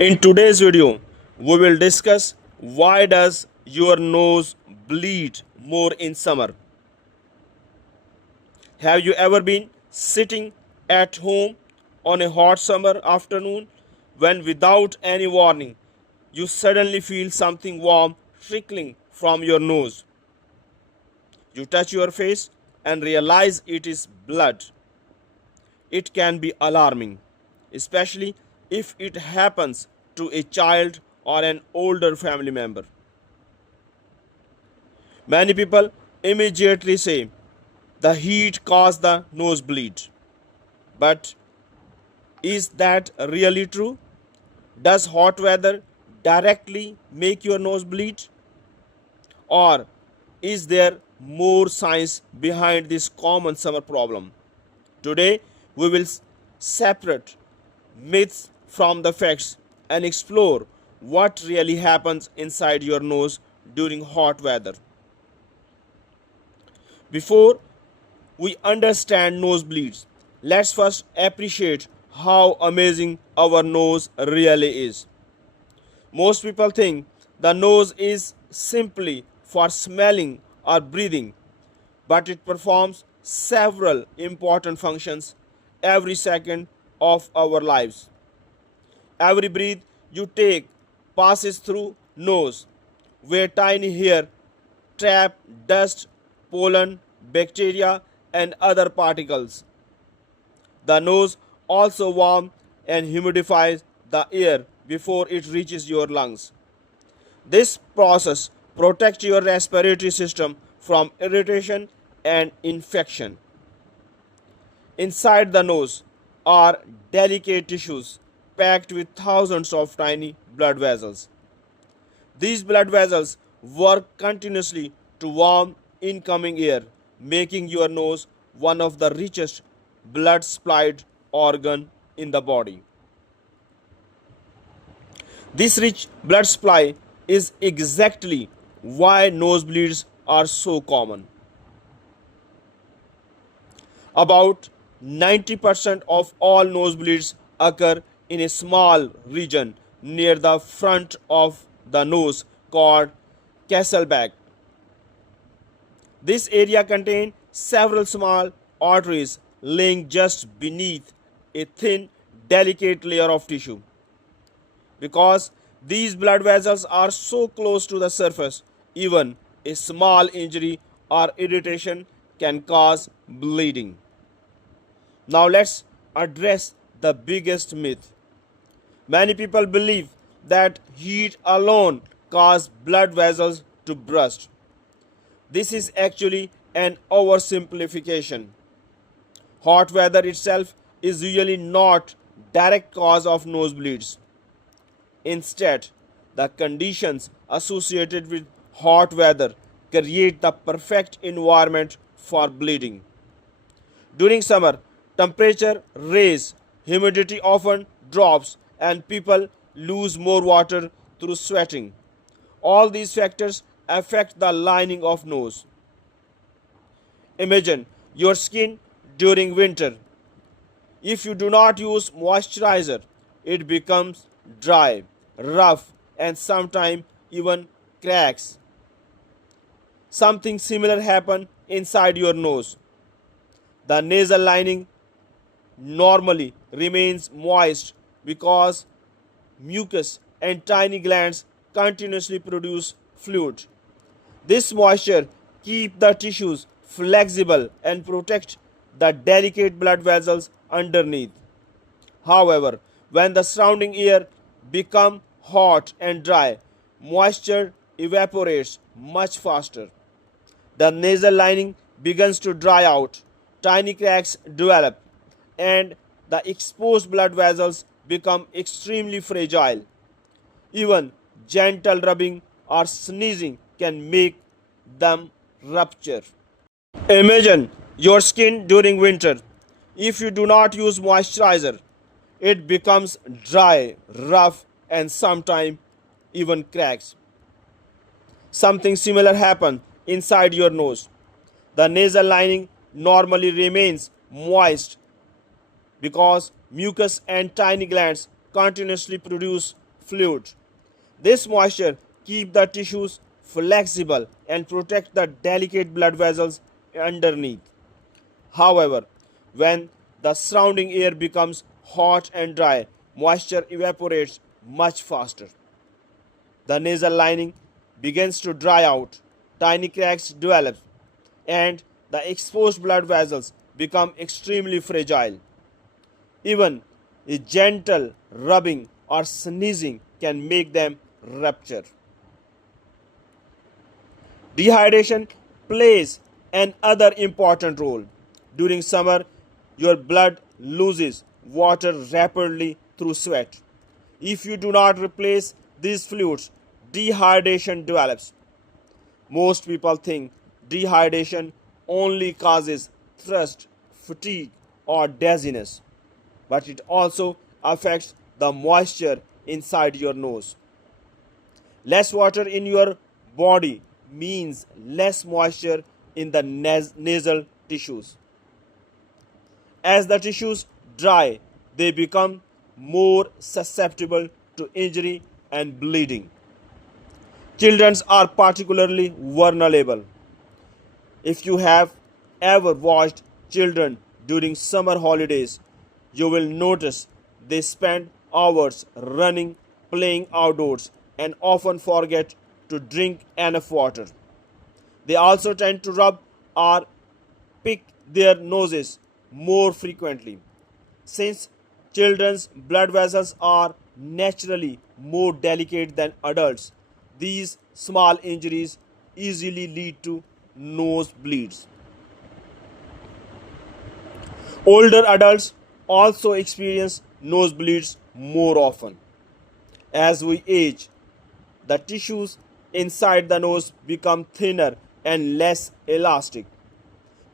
In today's video, we will discuss why does your nose bleed more in summer. Have you ever been sitting at home on a hot summer afternoon when without any warning you suddenly feel something warm trickling from your nose? You touch your face and realize it is blood. It can be alarming, especially if it happens to a child or an older family member. Many people immediately say the heat caused the nosebleed. But is that really true? Does hot weather directly make your nose bleed? Or is there more science behind this common summer problem? Today, we will separate myths from the facts and explore what really happens inside your nose during hot weather. Before we understand nosebleeds, let's first appreciate how amazing our nose really is. Most people think the nose is simply for smelling or breathing, but it performs several important functions every second of our lives. Every breath you take passes through nose, where tiny hair trap dust, pollen, bacteria, and other particles. The nose also warms and humidifies the air before it reaches your lungs. This process protects your respiratory system from irritation and infection. Inside the nose are delicate tissues packed with thousands of tiny blood vessels. These blood vessels work continuously to warm incoming air, making your nose one of the richest blood supplied organ in the body. This rich blood supply is exactly why nosebleeds are so common. About 90% of all nosebleeds occur in a small region near the front of the nose called Castleback. This area contains several small arteries laying just beneath a thin, delicate layer of tissue. Because these blood vessels are so close to the surface, even a small injury or irritation can cause bleeding. Now let's address the biggest myth. Many people believe that heat alone causes blood vessels to burst. This is actually an oversimplification. Hot weather itself is usually not direct cause of nosebleeds. Instead, the conditions associated with hot weather create the perfect environment for bleeding. During summer, temperature rise, humidity often drops, and people lose more water through sweating. All these factors affect the lining of nose. Imagine your skin during winter. If you do not use moisturizer, it becomes dry, rough, and sometimes even cracks. Something similar happens inside your nose. The nasal lining normally remains moist because mucus and tiny glands continuously produce fluid. This moisture keeps the tissues flexible and protect the delicate blood vessels underneath. However, when the surrounding air becomes hot and dry, moisture evaporates much faster. The nasal lining begins to dry out, tiny cracks develop, and the exposed blood vessels become extremely fragile. Even gentle rubbing or sneezing can make them rupture. Imagine your skin during winter. If you do not use moisturizer, it becomes dry, rough, and sometimes even cracks. Something similar happens inside your nose. The nasal lining normally remains moist because mucus and tiny glands continuously produce fluid. This moisture keeps the tissues flexible and protects the delicate blood vessels underneath. However, when the surrounding air becomes hot and dry, moisture evaporates much faster. The nasal lining begins to dry out, tiny cracks develop, and the exposed blood vessels become extremely fragile. Even a gentle rubbing or sneezing can make them rupture. Dehydration plays another important role. During summer, your blood loses water rapidly through sweat. If you do not replace these fluids, dehydration develops. Most people think dehydration only causes thirst, fatigue, or dizziness, but it also affects the moisture inside your nose. Less water in your body means less moisture in the nasal tissues. As the tissues dry, they become more susceptible to injury and bleeding. Children are particularly vulnerable. If you have ever watched children during summer holidays, you will notice they spend hours running, playing outdoors, and often forget to drink enough water. They also tend to rub or pick their noses more frequently. Since children's blood vessels are naturally more delicate than adults, these small injuries easily lead to nosebleeds. Older adults also experience nosebleeds more often. As we age, the tissues inside the nose become thinner and less elastic.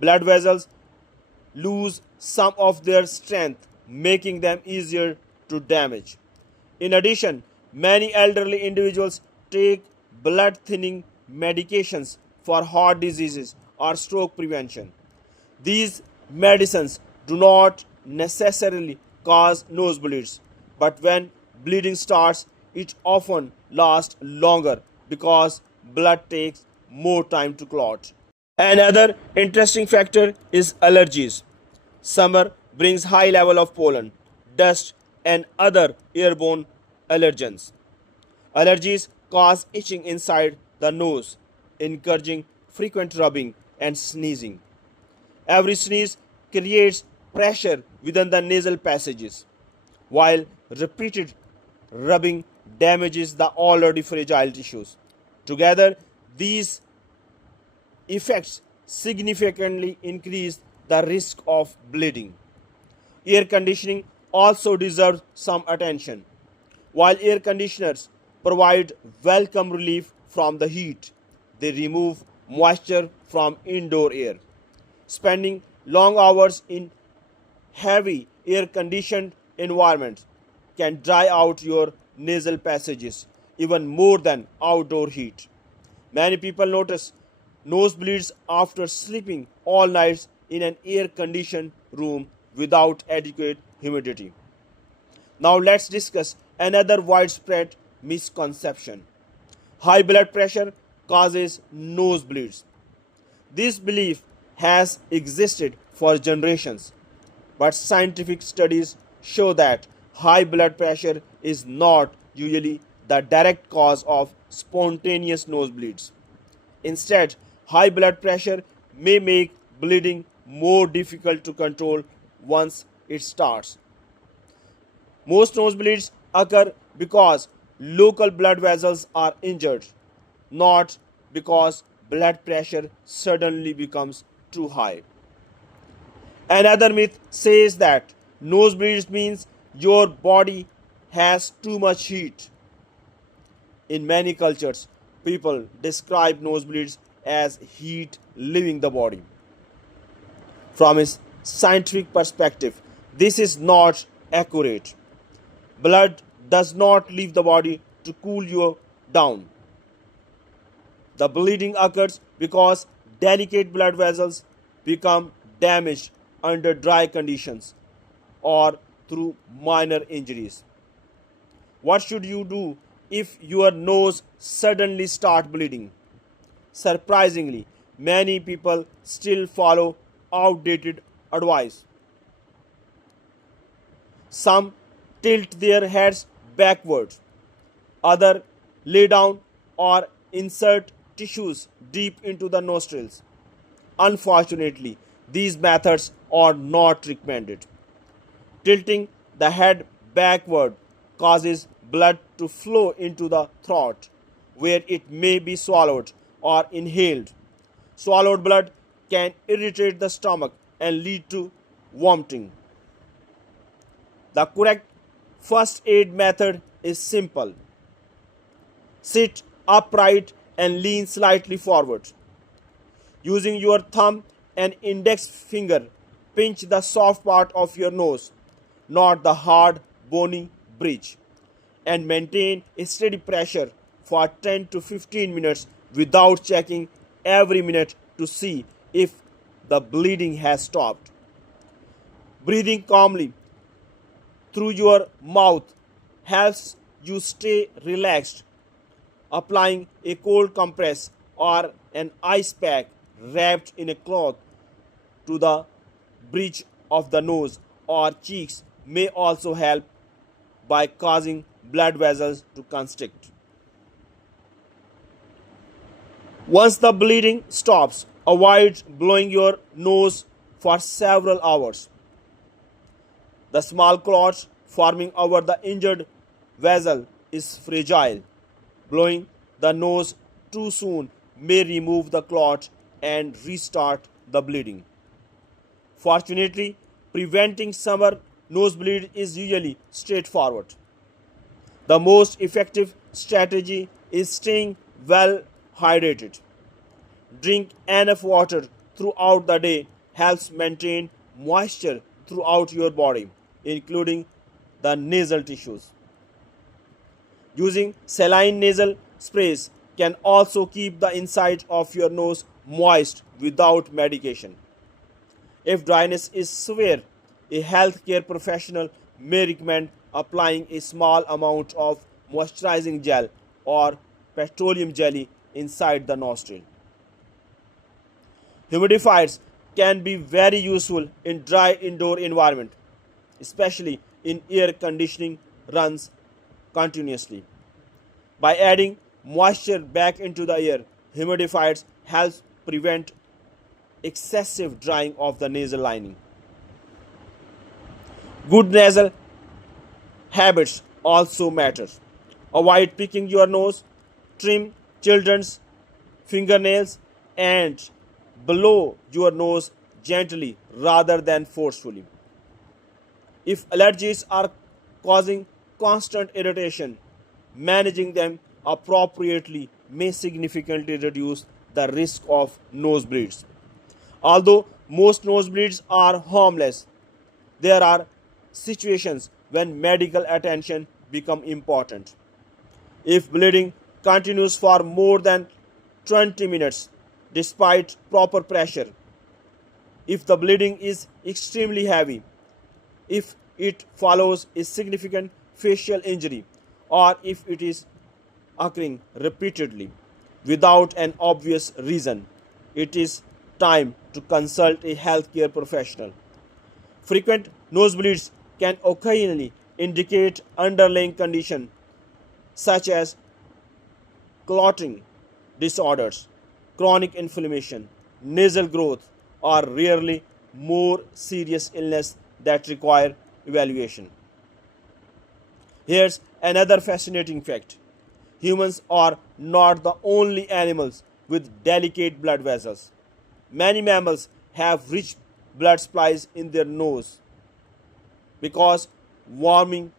Blood vessels lose some of their strength, making them easier to damage. In addition, many elderly individuals take blood thinning medications for heart diseases or stroke prevention. These medicines do not necessarily cause nosebleeds, but when bleeding starts, it often lasts longer because blood takes more time to clot. Another interesting factor is allergies. Summer brings high level of pollen, dust, and other airborne allergens. Allergies cause itching inside the nose, encouraging frequent rubbing and sneezing. Every sneeze creates pressure within the nasal passages, while repeated rubbing damages the already fragile tissues. Together, these effects significantly increase the risk of bleeding. Air conditioning also deserves some attention. While air conditioners provide welcome relief from the heat, they remove moisture from indoor air. Spending long hours in heavy air conditioned environments can dry out your nasal passages even more than outdoor heat. Many people notice nosebleeds after sleeping all nights in an air conditioned room without adequate humidity. Now let's discuss another widespread misconception. High blood pressure causes nosebleeds. This belief has existed for generations, but scientific studies show that high blood pressure is not usually the direct cause of spontaneous nosebleeds. Instead, high blood pressure may make bleeding more difficult to control once it starts. Most nosebleeds occur because local blood vessels are injured, not because blood pressure suddenly becomes too high. Another myth says that nosebleeds means your body has too much heat. In many cultures, people describe nosebleeds as heat leaving the body. From a scientific perspective, this is not accurate. Blood does not leave the body to cool you down. The bleeding occurs because delicate blood vessels become damaged under dry conditions or through minor injuries. What should you do if your nose suddenly start bleeding? Surprisingly, many people still follow outdated advice. Some tilt their heads backwards, others lay down or insert tissues deep into the nostrils. Unfortunately, these methods are not recommended. Tilting the head backward causes blood to flow into the throat, where it may be swallowed or inhaled. Swallowed blood can irritate the stomach and lead to vomiting. The correct first aid method is simple. Sit upright and lean slightly forward. Using your thumb and index finger, pinch the soft part of your nose, not the hard, bony bridge, and maintain a steady pressure for 10 to 15 minutes without checking every minute to see if the bleeding has stopped. Breathing calmly through your mouth helps you stay relaxed. Applying a cold compress or an ice pack wrapped in a cloth to the bridge of the nose or cheeks may also help by causing blood vessels to constrict. Once the bleeding stops, avoid blowing your nose for several hours. The small clots forming over the injured vessel is fragile. Blowing the nose too soon may remove the clot and restart the bleeding. Fortunately, preventing summer nosebleed is usually straightforward. The most effective strategy is staying well hydrated. Drink enough water throughout the day helps maintain moisture throughout your body, including the nasal tissues. Using saline nasal sprays can also keep the inside of your nose moist without medication. If dryness is severe, a healthcare professional may recommend applying a small amount of moisturizing gel or petroleum jelly inside the nostril. Humidifiers can be very useful in dry indoor environment, especially in air conditioning runs continuously. By adding moisture back into the air, humidifiers help prevent excessive drying of the nasal lining. Good nasal habits also matter. Avoid picking your nose, trim children's fingernails, and blow your nose gently rather than forcefully. If allergies are causing constant irritation, managing them appropriately may significantly reduce the risk of nosebleeds. Although most nosebleeds are harmless, there are situations when medical attention becomes important. If bleeding continues for more than 20 minutes despite proper pressure, if the bleeding is extremely heavy, if it follows a significant facial injury, or if it is occurring repeatedly without an obvious reason, it is time to consult a healthcare professional. Frequent nosebleeds can occasionally indicate underlying conditions such as clotting disorders, chronic inflammation, nasal growth, or rarely more serious illness that require evaluation. Here's another fascinating fact. Humans are not the only animals with delicate blood vessels. Many mammals have rich blood supplies in their nose because warming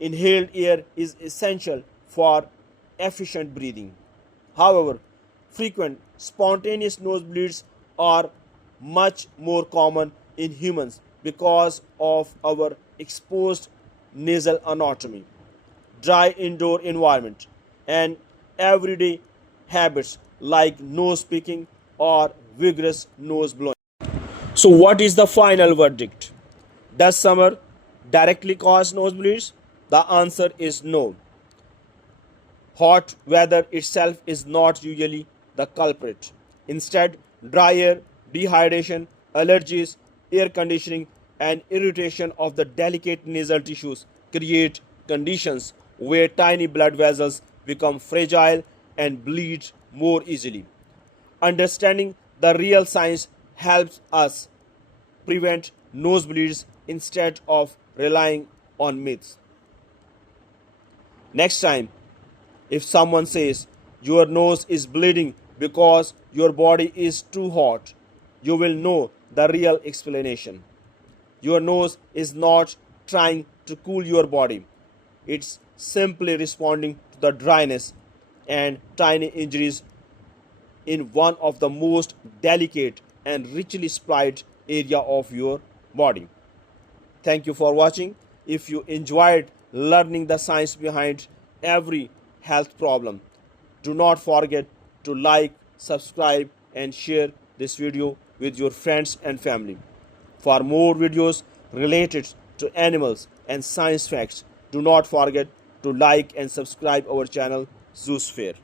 inhaled air is essential for efficient breathing. However, frequent spontaneous nosebleeds are much more common in humans because of our exposed nasal anatomy, dry indoor environment, and everyday habits like nose picking or vigorous nose blowing. So, what is the final verdict? Does summer directly cause nosebleeds? The answer is no. Hot weather itself is not usually the culprit. Instead, dry air, dehydration, allergies, air conditioning, and irritation of the delicate nasal tissues create conditions where tiny blood vessels become fragile and bleed more easily. Understanding the real science helps us prevent nosebleeds instead of relying on myths. Next time, if someone says your nose is bleeding because your body is too hot, you will know the real explanation. Your nose is not trying to cool your body, it's simply responding to the dryness and tiny injuries in one of the most delicate and richly supplied area of your body. Thank you for watching. If you enjoyed learning the science behind every health problem, do not forget to like, subscribe, and share this video with your friends and family. For more videos related to animals and science facts, do not forget to like and subscribe our channel Zoosphere.